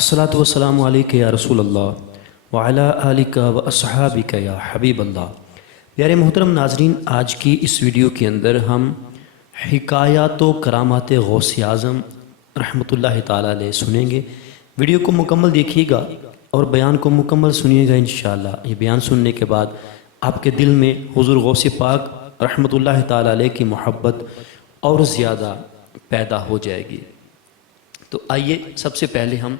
الصلاۃ والسلام علیک یا رسول اللہ وعلی آلک و اصحابک یا حبیب اللہ۔ پیارے محترم ناظرین، آج کی اس ویڈیو کے اندر ہم حکایات و کرامات غوث اعظم رحمۃ اللہ تعالیٰ علیہ سنیں گے۔ ویڈیو کو مکمل دیکھیے گا اور بیان کو مکمل سنیے گا انشاءاللہ۔ یہ بیان سننے کے بعد آپ کے دل میں حضور غوث پاک رحمۃ اللہ تعالیٰ علیہ کی محبت اور زیادہ پیدا ہو جائے گی۔ تو آئیے سب سے پہلے ہم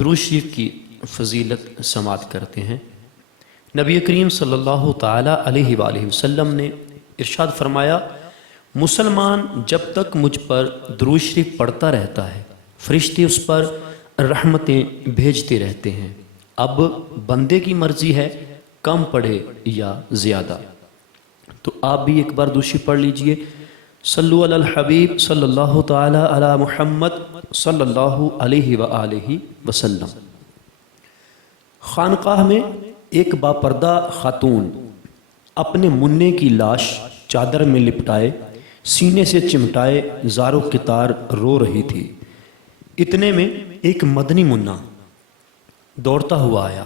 درود شریف کی فضیلت سماعت کرتے ہیں۔ نبی کریم صلی اللہ تعالیٰ علیہ وآلہ وسلم نے ارشاد فرمایا، مسلمان جب تک مجھ پر درود شریف پڑھتا رہتا ہے فرشتے اس پر رحمتیں بھیجتے رہتے ہیں۔ اب بندے کی مرضی ہے کم پڑھے یا زیادہ۔ تو آپ بھی ایک بار درود شریف پڑھ لیجئے۔ صلو علی الحبیب صلی اللہ تعالی علی محمد صلی اللہ علیہ وآلہ وسلم۔ خانقاہ میں ایک باپردہ خاتون اپنے منع کی لاش چادر میں لپٹائے سینے سے چمٹائے زاروں کی طار رو رہی تھی۔ اتنے میں ایک مدنی منا دوڑتا ہوا آیا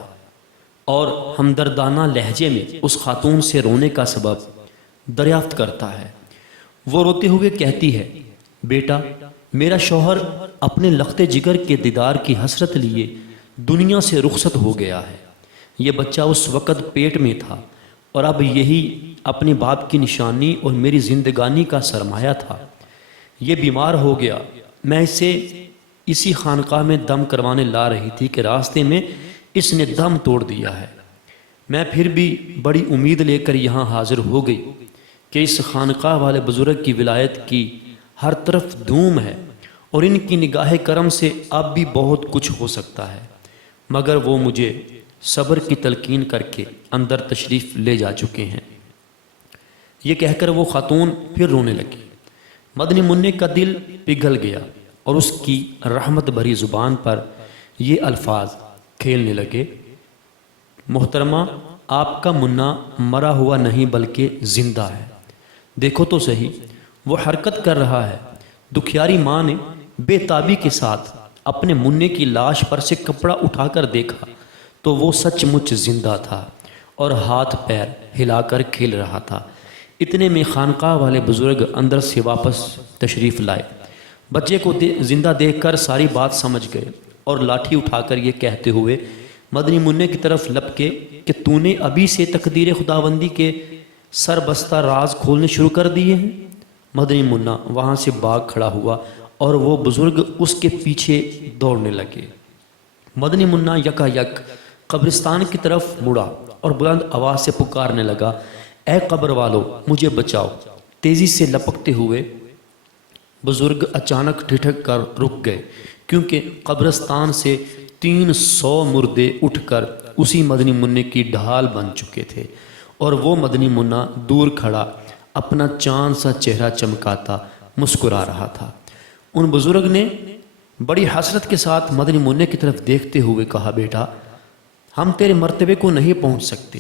اور ہمدردانہ لہجے میں اس خاتون سے رونے کا سبب دریافت کرتا ہے۔ وہ روتے ہوئے کہتی ہے، بیٹا میرا شوہر اپنے لخت جگر کے دیدار کی حسرت لیے دنیا سے رخصت ہو گیا ہے۔ یہ بچہ اس وقت پیٹ میں تھا اور اب یہی اپنے باپ کی نشانی اور میری زندگانی کا سرمایہ تھا۔ یہ بیمار ہو گیا، میں اسے اسی خانقاہ میں دم کروانے لا رہی تھی کہ راستے میں اس نے دم توڑ دیا ہے۔ میں پھر بھی بڑی امید لے کر یہاں حاضر ہو گئی کہ اس خانقاہ والے بزرگ کی ولایت کی ہر طرف دھوم ہے اور ان کی نگاہ کرم سے اب بھی بہت کچھ ہو سکتا ہے، مگر وہ مجھے صبر کی تلقین کر کے اندر تشریف لے جا چکے ہیں۔ یہ کہہ کر وہ خاتون پھر رونے لگی۔ مدنی منع کا دل پگھل گیا اور اس کی رحمت بھری زبان پر یہ الفاظ کھیلنے لگے، محترمہ آپ کا منا مرا ہوا نہیں بلکہ زندہ ہے، دیکھو تو صحیح وہ حرکت کر رہا ہے۔ دکھیاری ماں نے بے تابی کے ساتھ اپنے منع کی لاش پر سے کپڑا اٹھا کر دیکھا تو وہ سچ مچ زندہ تھا اور ہاتھ پیر ہلا کر کھیل رہا تھا۔ اتنے میں خانقاہ والے بزرگ اندر سے واپس تشریف لائے۔ بچے کو زندہ دیکھ کر ساری بات سمجھ گئے اور لاٹھی اٹھا کر یہ کہتے ہوئے مدنی منع کی طرف لپکے کہ تو نے ابھی سے تقدیر خداوندی کے سر بستہ راز کھولنے شروع کر دیے ہیں۔ مدنی منا وہاں سے بھاگ کھڑا ہوا اور وہ بزرگ اس کے پیچھے دوڑنے لگے۔ مدنی منا یکا یک قبرستان کی طرف مڑا اور بلند آواز سے پکارنے لگا، اے قبر والو مجھے بچاؤ۔ تیزی سے لپکتے ہوئے بزرگ اچانک ٹھٹک کر رک گئے، کیونکہ قبرستان سے 300 مردے اٹھ کر اسی مدنی منع کی ڈھال بن چکے تھے اور وہ مدنی منا دور کھڑا اپنا چاند سا چہرہ چمکاتا مسکرا رہا تھا۔ ان بزرگ نے بڑی حسرت کے ساتھ مدنی منع کی طرف دیکھتے ہوئے کہا، بیٹا ہم تیرے مرتبے کو نہیں پہنچ سکتے،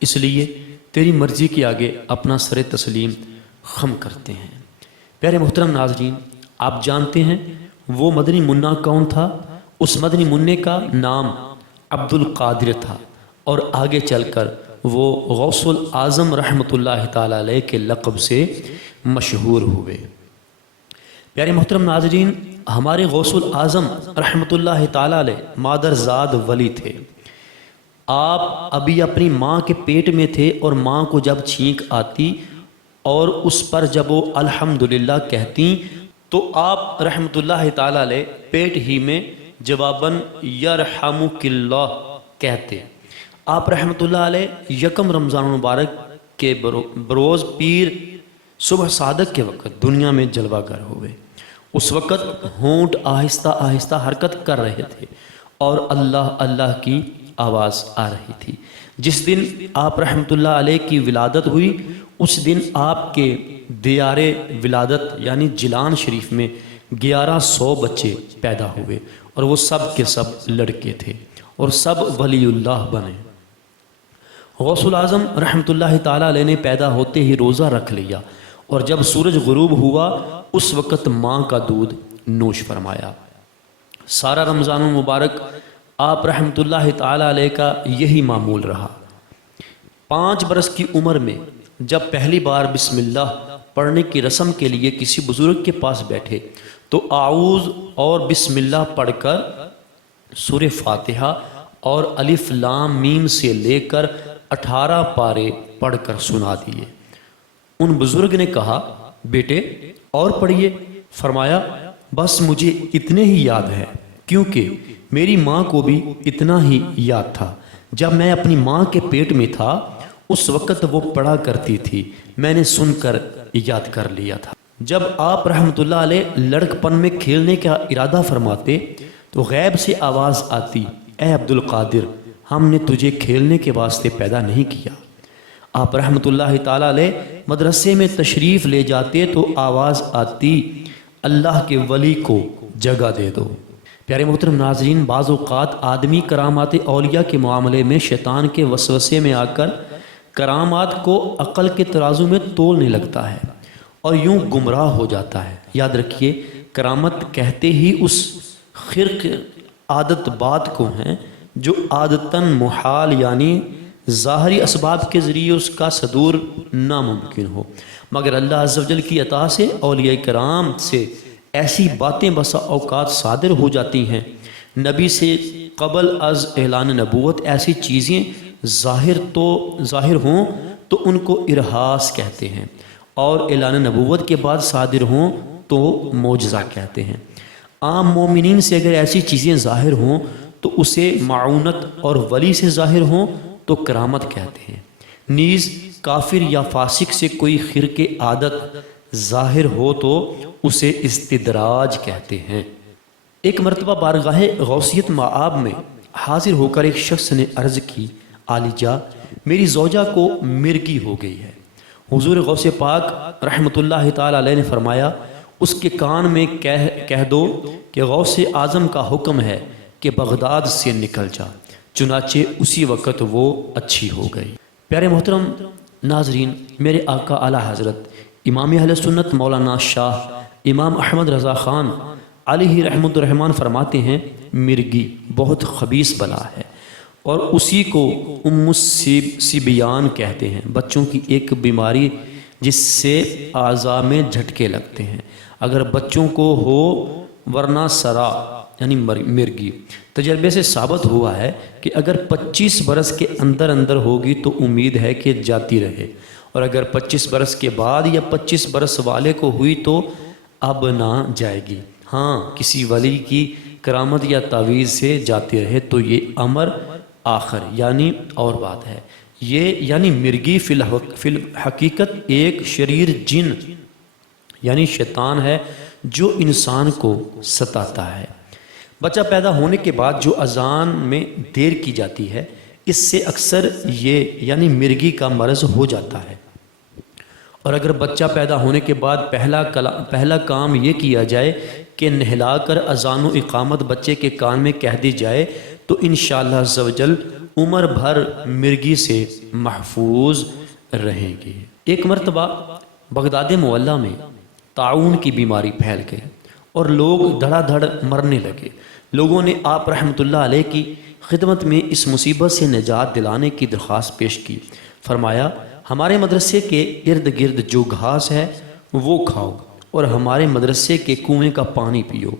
اس لیے تیری مرضی کے آگے اپنا سر تسلیم خم کرتے ہیں۔ پیارے محترم ناظرین، آپ جانتے ہیں وہ مدنی منا کون تھا؟ اس مدنی منع کا نام عبد القادر تھا اور آگے چل کر وہ غوث الاعظم رحمۃ اللہ تعالیٰ علیہ کے لقب سے مشہور ہوئے۔ پیارے محترم ناظرین، ہمارے غوث الاعظم رحمۃ اللہ تعالیٰ علیہ مادرزاد ولی تھے۔ آپ ابھی اپنی ماں کے پیٹ میں تھے اور ماں کو جب چھینک آتی اور اس پر جب وہ الحمدللہ کہتی تو آپ رحمۃ اللہ تعالیٰ علیہ پیٹ ہی میں جواباً یرحمک اللہ کہتے۔ آپ رحمۃ اللہ علیہ یکم رمضان المبارک کے بروز پیر صبح صادق کے وقت دنیا میں جلوہ گر ہوئے۔ اس وقت ہونٹ آہستہ آہستہ حرکت کر رہے تھے اور اللہ اللہ کی آواز آ رہی تھی۔ جس دن آپ رحمۃ اللہ علیہ کی ولادت ہوئی اس دن آپ کے دیار ولادت یعنی جیلان شریف میں 1100 بچے پیدا ہوئے اور وہ سب کے سب لڑکے تھے اور سب ولی اللہ بنے۔ غوث الاعظم رحمۃ اللہ تعالیٰ علیہ نے پیدا ہوتے ہی روزہ رکھ لیا اور جب سورج غروب ہوا اس وقت ماں کا دودھ نوش فرمایا۔ سارا رمضان المبارک آپ رحمۃ اللہ تعالیٰ علیہ کا یہی معمول رہا۔ 5 برس کی عمر میں جب پہلی بار بسم اللہ پڑھنے کی رسم کے لیے کسی بزرگ کے پاس بیٹھے تو اعوذ اور بسم اللہ پڑھ کر سورہ فاتحہ اور الف لام میم سے لے کر 18 پارے پڑھ کر سنا دیے۔ ان بزرگ نے کہا بیٹے اور پڑھیے۔ فرمایا بس مجھے اتنے ہی یاد ہے، کیونکہ میری ماں کو بھی اتنا ہی یاد تھا۔ جب میں اپنی ماں کے پیٹ میں تھا اس وقت وہ پڑھا کرتی تھی، میں نے سن کر یاد کر لیا تھا۔ جب آپ رحمۃ اللہ علیہ لڑکپن میں کھیلنے کا ارادہ فرماتے تو غیب سے آواز آتی، اے عبد القادر، ہم نے تجھے کھیلنے کے واسطے پیدا نہیں کیا۔ آپ رحمۃ اللہ تعالیٰ علیہ مدرسے میں تشریف لے جاتے تو آواز آتی، اللہ کے ولی کو جگہ دے دو۔ پیارے محترم ناظرین، بعض اوقات آدمی کرامات اولیاء کے معاملے میں شیطان کے وسوسے میں آ کر کرامات کو عقل کے ترازو میں تولنے لگتا ہے اور یوں گمراہ ہو جاتا ہے۔ یاد رکھیے، کرامت کہتے ہی اس خرق عادت بات کو ہیں جو عادتاً محال یعنی ظاہری اسباب کے ذریعے اس کا صدور ناممکن ہو، مگر اللہ عز و جل کی عطا سے اولیاء کرام سے ایسی باتیں بسا اوقات صادر ہو جاتی ہیں۔ نبی سے قبل از اعلان نبوت ایسی چیزیں ظاہر ہوں تو ان کو ارہاس کہتے ہیں، اور اعلان نبوت کے بعد صادر ہوں تو معجزہ کہتے ہیں۔ عام مومنین سے اگر ایسی چیزیں ظاہر ہوں تو اسے معونت، اور ولی سے ظاہر ہوں تو کرامت کہتے ہیں۔ نیز کافر یا فاسق سے کوئی خرق عادت ظاہر ہو تو اسے استدراج کہتے ہیں۔ ایک مرتبہ بارگاہ غوثیت مآب میں حاضر ہو کر ایک شخص نے عرض کی، عالیجا، میری زوجہ کو مرگی ہو گئی ہے۔ حضور غوث پاک رحمۃ اللہ تعالی علیہ نے فرمایا، اس کے کان میں کہہ دو کہ غوث اعظم کا حکم ہے کہ بغداد سے نکل جا۔ چنانچہ اسی وقت وہ اچھی ہو گئی۔ پیارے محترم ناظرین، میرے آقا اعلیٰ حضرت امام اہل سنت مولانا شاہ امام احمد رضا خان علیہ رحمۃ الرحمن فرماتے ہیں، مرگی بہت خبیث بلا ہے اور اسی کو ام السبیان کہتے ہیں، بچوں کی ایک بیماری جس سے اعضاء میں جھٹکے لگتے ہیں۔ اگر بچوں کو ہو ورنہ سرا یعنی مرگی، تجربے سے ثابت ہوا ہے کہ اگر 25 برس کے اندر ہوگی تو امید ہے کہ جاتی رہے، اور اگر 25 برس کے بعد یا 25 برس والے کو ہوئی تو اب نہ جائے گی۔ ہاں، کسی ولی کی کرامت یا تعویذ سے جاتی رہے تو یہ امر آخر یعنی اور بات ہے۔ یہ یعنی مرگی فی الحقیقت ایک شریر جن یعنی شیطان ہے جو انسان کو ستاتا ہے۔ بچہ پیدا ہونے کے بعد جو اذان میں دیر کی جاتی ہے، اس سے اکثر یہ یعنی مرگی کا مرض ہو جاتا ہے، اور اگر بچہ پیدا ہونے کے بعد پہلا کام یہ کیا جائے کہ نہلا کر اذان و اقامت بچے کے کان میں کہہ دی جائے تو انشاءاللہ عز و جل عمر بھر مرگی سے محفوظ رہیں گے۔ ایک مرتبہ بغداد معلیٰ میں طاعون کی بیماری پھیل گئی اور لوگ دھڑا دھڑ مرنے لگے۔ لوگوں نے آپ رحمۃ اللہ علیہ کی خدمت میں اس مصیبت سے نجات دلانے کی درخواست پیش کی۔ فرمایا، ہمارے مدرسے کے ارد گرد جو گھاس ہے وہ کھاؤ اور ہمارے مدرسے کے کنویں کا پانی پیو۔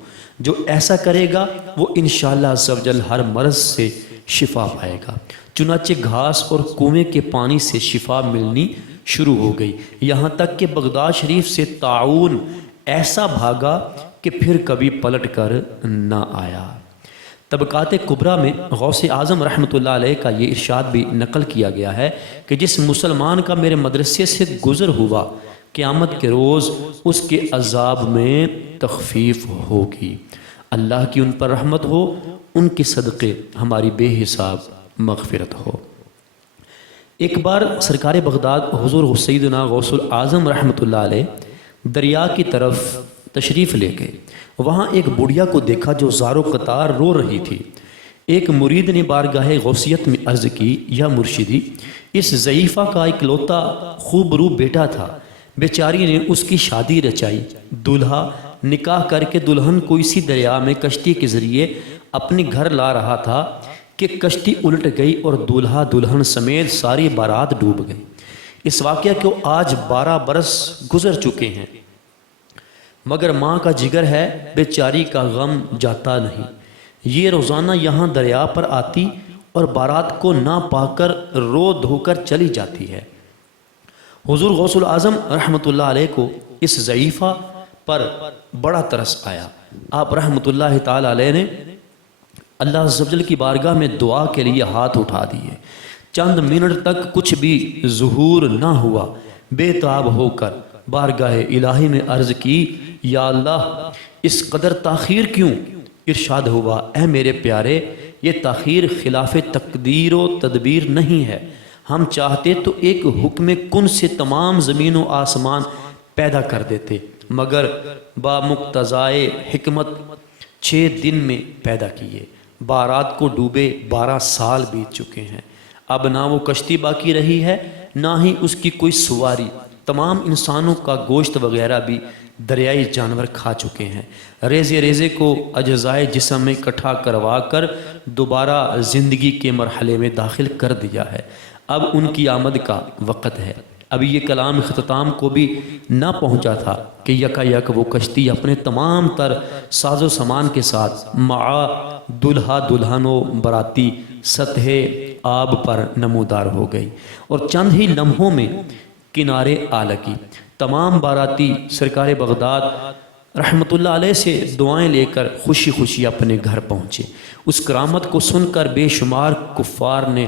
جو ایسا کرے گا وہ انشاءاللہ عز و جل ہر مرض سے شفا پائے گا۔ چنانچہ گھاس اور کنویں کے پانی سے شفا ملنی شروع ہو گئی، یہاں تک کہ بغداد شریف سے طاعون ایسا بھاگا کہ پھر کبھی پلٹ کر نہ آیا۔ طبقات کبریٰ میں غوث اعظم رحمۃ اللہ علیہ کا یہ ارشاد بھی نقل کیا گیا ہے کہ جس مسلمان کا میرے مدرسے سے گزر ہوا، قیامت کے روز اس کے عذاب میں تخفیف ہوگی۔ اللہ کی ان پر رحمت ہو، ان کے صدقے ہماری بے حساب مغفرت ہو۔ ایک بار سرکار بغداد حضور سیدنا غوث الاعظم رحمۃ اللہ علیہ دریا کی طرف تشریف لے گئے۔ وہاں ایک بڑھیا کو دیکھا جو زارو قطار رو رہی تھی۔ ایک مرید نے بارگاہ غوثیت میں عرض کی، یا مرشدی، اس ضعیفہ کا اکلوتا خوب رو بیٹا تھا، بیچاری نے اس کی شادی رچائی، دولہا نکاح کر کے دلہن کو اسی دریا میں کشتی کے ذریعے اپنے گھر لا رہا تھا کہ کشتی الٹ گئی اور دولہا دلہن سمیت ساری بارات ڈوب گئی۔ اس واقعہ کو آج 12 برس گزر چکے ہیں، مگر ماں کا جگر ہے، بیچاری کا غم جاتا نہیں۔ یہ روزانہ یہاں دریا پر آتی اور بارات کو نہ پا کر رو دھو کر چلی جاتی ہے۔ حضور غوث العظم رحمۃ اللہ علیہ کو اس ضعیفہ پر بڑا ترس آیا۔ آپ رحمۃ اللہ تعالی علیہ نے اللہ عز و جل کی بارگاہ میں دعا کے لیے ہاتھ اٹھا دیے۔ چند منٹ تک کچھ بھی ظہور نہ ہوا، بے تاب ہو کر بارگاہ الہی میں عرض کی، یا اللہ اس قدر تاخیر کیوں؟ ارشاد ہوا، اے میرے پیارے، یہ تاخیر خلاف تقدیر و تدبیر نہیں ہے۔ ہم چاہتے تو ایک حکم کن سے تمام زمین و آسمان پیدا کر دیتے، مگر با مقتضائے حکمت 6 دن میں پیدا کیے۔ بارات کو ڈوبے 12 سال بیت چکے ہیں، اب نہ وہ کشتی باقی رہی ہے نہ ہی اس کی کوئی سواری۔ تمام انسانوں کا گوشت وغیرہ بھی دریائی جانور کھا چکے ہیں۔ ریزے ریزے کو اجزائے جسم میں اکٹھا کروا کر دوبارہ زندگی کے مرحلے میں داخل کر دیا ہے۔ اب ان کی آمد کا وقت ہے۔ اب یہ کلام اختتام کو بھی نہ پہنچا تھا کہ یکا یک وہ کشتی اپنے تمام تر ساز و سامان کے ساتھ معا دلہا دلہن و براتی سطح آب پر نمودار ہو گئی اور چند ہی لمحوں میں کنارے آ لگی۔ تمام باراتی سرکار بغداد رحمۃ اللہ علیہ سے دعائیں لے کر خوشی خوشی اپنے گھر پہنچے۔ اس کرامت کو سن کر بے شمار کفار نے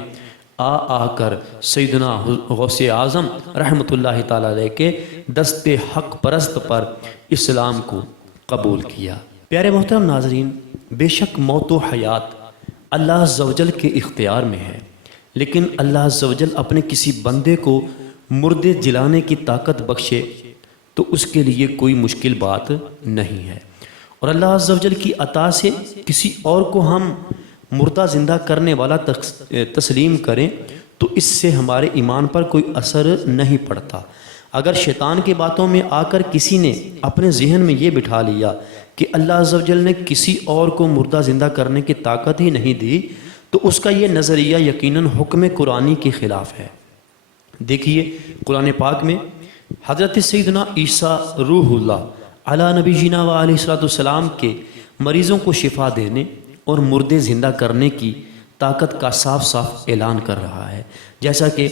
آ کر سیدنا غوث اعظم رحمۃ اللہ تعالی علیہ کے دست حق پرست پر اسلام کو قبول کیا۔ پیارے محترم ناظرین، بے شک موت و حیات اللہ عز و جل کے اختیار میں ہے، لیکن اللہ عز و جل اپنے کسی بندے کو مردے جلانے کی طاقت بخشے تو اس کے لیے کوئی مشکل بات نہیں ہے، اور اللہ عز و جل کی عطا سے کسی اور کو ہم مردہ زندہ کرنے والا تسلیم کریں تو اس سے ہمارے ایمان پر کوئی اثر نہیں پڑتا۔ اگر شیطان کی باتوں میں آ کر کسی نے اپنے ذہن میں یہ بٹھا لیا کہ اللہ عز و جل نے کسی اور کو مردہ زندہ کرنے کی طاقت ہی نہیں دی تو اس کا یہ نظریہ یقیناً حکم قرآنی کے خلاف ہے۔ دیکھیے قرآن پاک میں حضرت سیدنا عیسیٰ روح اللہ علی نبی جینا و علیہ الصلوۃ والسلام کے مریضوں کو شفا دینے اور مردے زندہ کرنے کی طاقت کا صاف صاف اعلان کر رہا ہے، جیسا کہ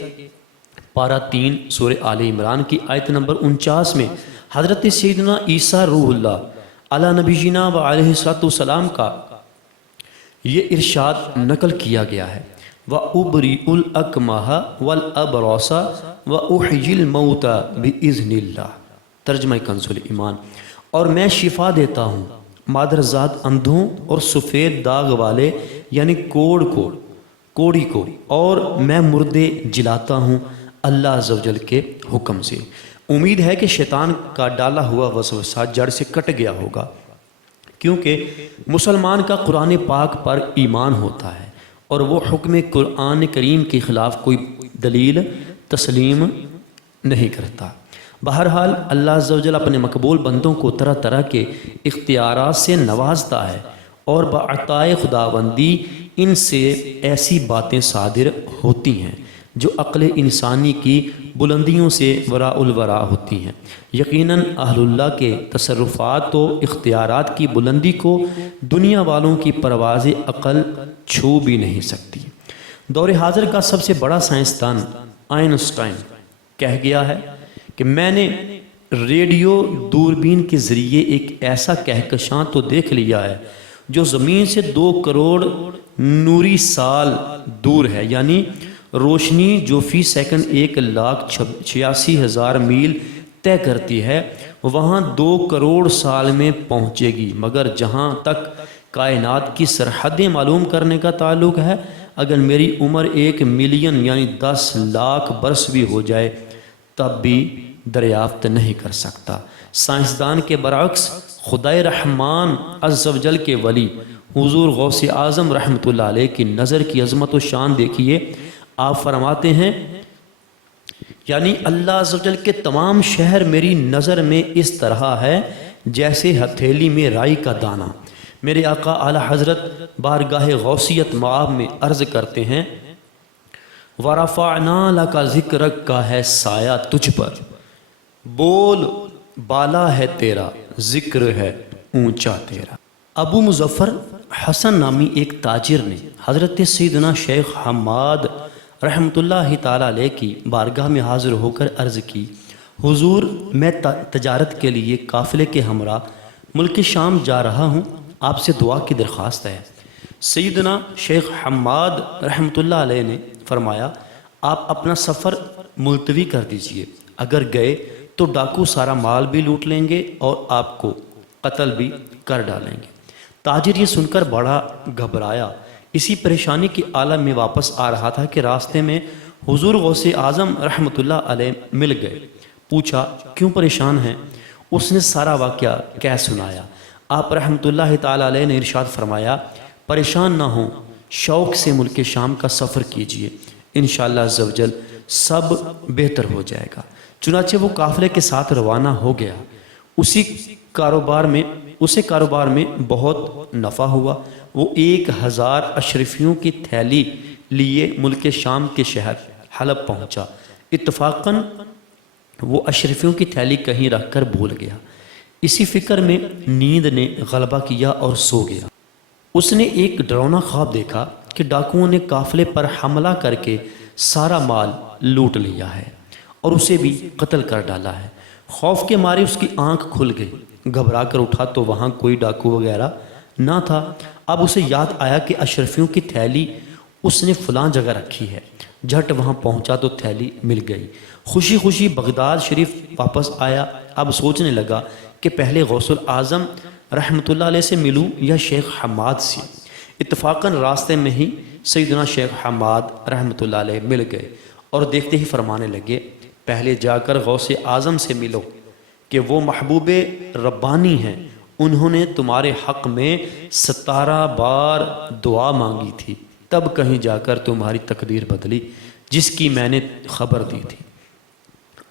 پارہ 3 سورہ آل عمران کی آیت نمبر 49 میں حضرت سیدنا عیسیٰ روح اللہ علی نبی جینا و علیہ الصلوۃ والسلام کا یہ ارشاد نقل کیا گیا ہے، وَأُبْرِئُ الْأَكْمَحَ وَالْأَبْرَصَ وَأُحْيِي الْمَوْتَى بِإِذْنِ اللَّهِ۔ ترجمہ کنز ایمان، اور میں شفا دیتا ہوں مادرزاد اندھوں اور سفید داغ والے یعنی کوڑی کو، اور میں مردے جلاتا ہوں اللہ عز و جل کے حکم سے۔ امید ہے کہ شیطان کا ڈالا ہوا وسوسہ جڑ سے کٹ گیا ہوگا، کیونکہ مسلمان کا قرآن پاک پر ایمان ہوتا ہے اور وہ حکم قرآن کریم کے خلاف کوئی دلیل تسلیم نہیں کرتا۔ بہرحال اللہ عز و جل اپنے مقبول بندوں کو طرح طرح کے اختیارات سے نوازتا ہے اور بعطائے خداوندی ان سے ایسی باتیں صادر ہوتی ہیں جو عقل انسانی کی بلندیوں سے وراء الورا ہوتی ہیں۔ یقیناً اہل اللہ کے تصرفات و اختیارات کی بلندی کو دنیا والوں کی پرواز عقل چھو بھی نہیں سکتی۔ دور حاضر کا سب سے بڑا سائنسدان آئنسٹائن کہہ گیا ہے کہ میں نے ریڈیو دوربین کے ذریعے ایک ایسا کہکشاں تو دیکھ لیا ہے جو زمین سے 2 کروڑ نوری سال دور ہے، یعنی روشنی جو فی سیکنڈ 1,86,000 میل طے کرتی ہے وہاں 2 کروڑ سال میں پہنچے گی۔ مگر جہاں تک کائنات کی سرحدیں معلوم کرنے کا تعلق ہے، اگر میری عمر 1 ملین یعنی 10 لاکھ برس بھی ہو جائے تب بھی دریافت نہیں کر سکتا۔ سائنسدان کے برعکس خدائے رحمان عز و جل کے ولی حضور غوث اعظم رحمۃ اللہ علیہ کی نظر کی عظمت و شان دیکھیے۔ آپ فرماتے ہیں یعنی اللہ عز و جل کے تمام شہر میری نظر میں اس طرح ہے جیسے ہتھیلی میں رائی کا دانہ۔ میرے آقا اعلیٰ حضرت بارگاہ غوثیت مآب میں عرض کرتے ہیں وَرَفَعْنَا لَكَ ذِكْرَكَ کا ہے سایہ تجھ پر، بول بالا ہے تیرا، ذکر ہے اونچا تیرا۔ ابو مظفر حسن نامی ایک تاجر نے حضرت سیدنا شیخ حماد رحمۃ اللہ تعالیٰ علیہ کی بارگاہ میں حاضر ہو کر عرض کی، حضور میں تجارت کے لیے قافلے کے ہمراہ ملک شام جا رہا ہوں، آپ سے دعا کی درخواست ہے۔ سیدنا شیخ حماد رحمۃ اللہ علیہ نے فرمایا، آپ اپنا سفر ملتوی کر دیجئے، اگر گئے تو ڈاکو سارا مال بھی لوٹ لیں گے اور آپ کو قتل بھی کر ڈالیں گے۔ تاجر یہ سن کر بڑا گھبرایا، اسی پریشانی کی عالم میں واپس آ رہا تھا کہ راستے میں حضور غوث اعظم رحمۃ اللہ علیہ مل گئے۔ پوچھا کیوں پریشان ہیں؟ اس نے سارا واقعہ کہہ سنایا۔ آپ رحمۃ اللہ تعالیٰ علیہ نے ارشاد فرمایا، پریشان نہ ہوں، شوق سے ملک شام کا سفر کیجئے، انشاءاللہ عز و جل سب بہتر ہو جائے گا۔ چنانچہ وہ قافلے کے ساتھ روانہ ہو گیا۔ اسے کاروبار میں بہت نفع ہوا۔ وہ 1000 اشرفیوں کی تھیلی لیے ملک شام کے شہر حلب پہنچا۔ اتفاقاً وہ اشرفیوں کی تھیلی کہیں رکھ کر بھول گیا۔ اسی فکر میں نیند نے غلبہ کیا اور سو گیا۔ اس نے ایک ڈراؤنا خواب دیکھا کہ ڈاکوؤں نے قافلے پر حملہ کر کے سارا مال لوٹ لیا ہے اور اسے بھی قتل کر ڈالا ہے۔ خوف کے مارے اس کی آنکھ کھل گئی، گھبرا کر اٹھا تو وہاں کوئی ڈاکو وغیرہ نہ تھا۔ اب اسے یاد آیا کہ اشرفیوں کی تھیلی اس نے فلاں جگہ رکھی ہے۔ جھٹ وہاں پہنچا تو تھیلی مل گئی۔ خوشی خوشی بغداد شریف واپس آیا۔ اب سوچنے لگا کہ پہلے غوث الاعظم رحمۃ اللہ علیہ سے ملوں یا شیخ حماد سے۔ اتفاقاً راستے میں ہی سیدنا شیخ حماد رحمۃ اللہ علیہ مل گئے اور دیکھتے ہی فرمانے لگے، پہلے جا کر غوث اعظم سے ملو کہ وہ محبوب ربانی ہیں، انہوں نے تمہارے حق میں 17 بار دعا مانگی تھی، تب کہیں جا کر تمہاری تقدیر بدلی جس کی میں نے خبر دی تھی۔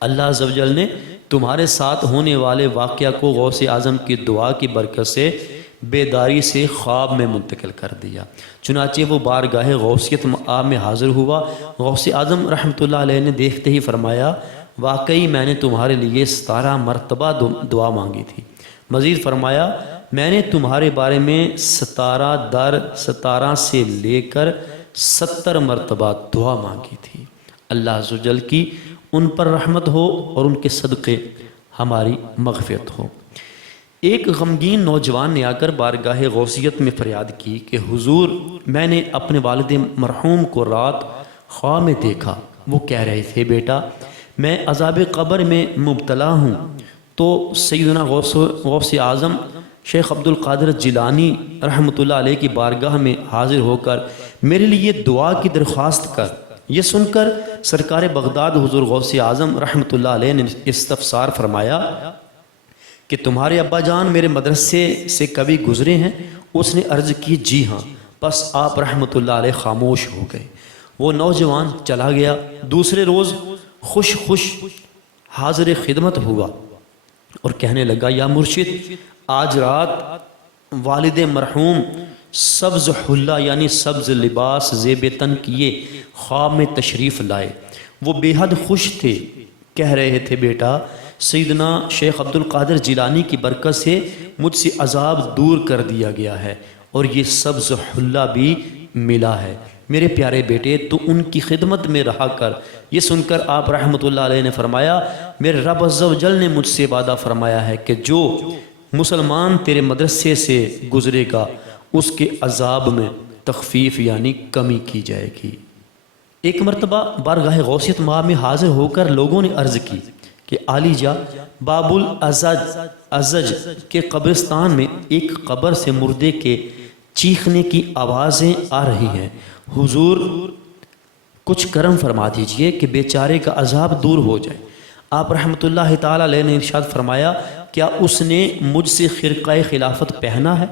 اللہ عز و جل نے تمہارے ساتھ ہونے والے واقعہ کو غوث اعظم کی دعا کی برکت سے بیداری سے خواب میں منتقل کر دیا۔ چنانچہ وہ بارگاہ غوثیت مآب میں حاضر ہوا۔ غوث اعظم رحمۃ اللہ علیہ نے دیکھتے ہی فرمایا، واقعی میں نے تمہارے لیے 17 مرتبہ دعا مانگی تھی۔ مزید فرمایا، میں نے تمہارے بارے میں 17 در 17 سے لے کر 70 مرتبہ دعا مانگی تھی۔ اللہ عز و جل کی ان پر رحمت ہو اور ان کے صدقے ہماری مغفرت ہو۔ ایک غمگین نوجوان نے آ کر بارگاہ غوثیت میں فریاد کی کہ حضور، میں نے اپنے والد مرحوم کو رات خواب میں دیکھا، وہ کہہ رہے تھے، بیٹا میں عذاب قبر میں مبتلا ہوں۔ تو سیدنا غوث اعظم شیخ عبد القادر جیلانی رحمۃ اللہ علیہ کی بارگاہ میں حاضر ہو کر میرے لیے دعا کی درخواست کر۔ یہ سن کر سرکار بغداد حضور غوث اعظم رحمۃ اللہ علیہ نے استفسار فرمایا کہ تمہارے ابا جان میرے مدرسے سے کبھی گزرے ہیں؟ اس نے عرض کی، جی ہاں۔ بس آپ رحمۃ اللہ علیہ خاموش ہو گئے۔ وہ نوجوان چلا گیا۔ دوسرے روز خوش حاضر خدمت ہوا اور کہنے لگا، یا مرشد، آج رات والد مرحوم سبز حلہ یعنی سبز لباس زیب تن کیے خواب میں تشریف لائے۔ وہ بے حد خوش تھے، کہہ رہے تھے، بیٹا سیدنا شیخ عبد القادر جیلانی کی برکت سے مجھ سے عذاب دور کر دیا گیا ہے اور یہ سبز حلہ بھی ملا ہے۔ میرے پیارے بیٹے، تو ان کی خدمت میں رہا کر۔ یہ سن کر آپ رحمۃ اللہ علیہ نے فرمایا، میرے رب عز و جل نے مجھ سے وعدہ فرمایا ہے کہ جو مسلمان تیرے مدرسے سے گزرے گا اس کے عذاب میں تخفیف یعنی کمی کی جائے گی۔ ایک مرتبہ بارگاہ غوثیت مآب میں حاضر ہو کر لوگوں نے عرض کی کہ عالی جا، باب الازج کے قبرستان میں ایک قبر سے مردے کے چیخنے کی آوازیں آ رہی ہیں، حضور کچھ کرم فرما دیجئے کہ بیچارے کا عذاب دور ہو جائے۔ آپ رحمۃ اللہ تعالیٰ علیہ نے ارشاد فرمایا، کیا اس نے مجھ سے خرقہ خلافت پہنا ہے؟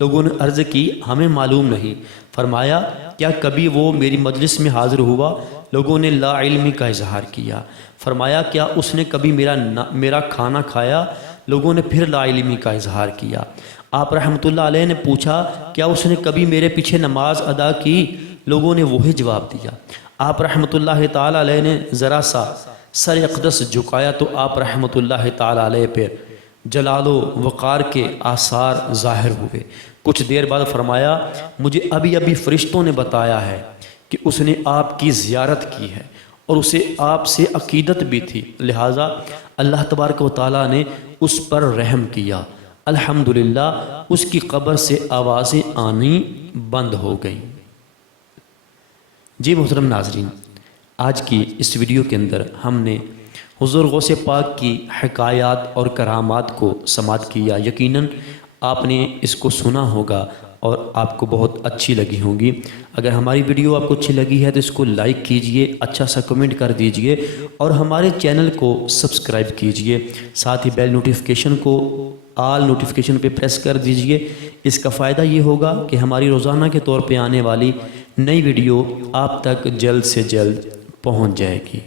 لوگوں نے عرض کی، ہمیں معلوم نہیں۔ فرمایا، کیا کبھی وہ میری مجلس میں حاضر ہوا؟ لوگوں نے لا علمی کا اظہار کیا۔ فرمایا، کیا اس نے کبھی میرا کھانا کھایا؟ لوگوں نے پھر لا علمی کا اظہار کیا۔ آپ رحمۃ اللہ علیہ نے پوچھا کیا اس نے کبھی میرے پیچھے نماز ادا کی؟ لوگوں نے وہی جواب دیا۔ آپ رحمۃ اللہ تعالی علیہ نے ذرا سا سر اقدس جھکایا تو آپ رحمۃ اللہ تعالی علیہ پہ جلال و وقار کے آثار ظاہر ہوئے۔ کچھ دیر بعد فرمایا مجھے ابھی فرشتوں نے بتایا ہے کہ اس نے آپ کی زیارت کی ہے اور اسے آپ سے عقیدت بھی تھی، لہٰذا اللہ تبارک و تعالیٰ نے اس پر رحم کیا۔ الحمدللہ اس کی قبر سے آوازیں آنی بند ہو گئیں۔ جی محترم ناظرین، آج کی اس ویڈیو کے اندر ہم نے حضور غوث پاک کی حکایات اور کرامات کو سماعت کیا۔ یقیناً آپ نے اس کو سنا ہوگا اور آپ کو بہت اچھی لگی ہوں گی۔ اگر ہماری ویڈیو آپ کو اچھی لگی ہے تو اس کو لائک کیجئے، اچھا سا کمنٹ کر دیجئے اور ہمارے چینل کو سبسکرائب کیجئے، ساتھ ہی بیل نوٹیفیکیشن کو آل نوٹیفیکیشن پہ پریس کر دیجئے۔ اس کا فائدہ یہ ہوگا کہ ہماری روزانہ کے طور پہ آنے والی نئی ویڈیو آپ تک جلد سے جلد پہنچ جائے گی۔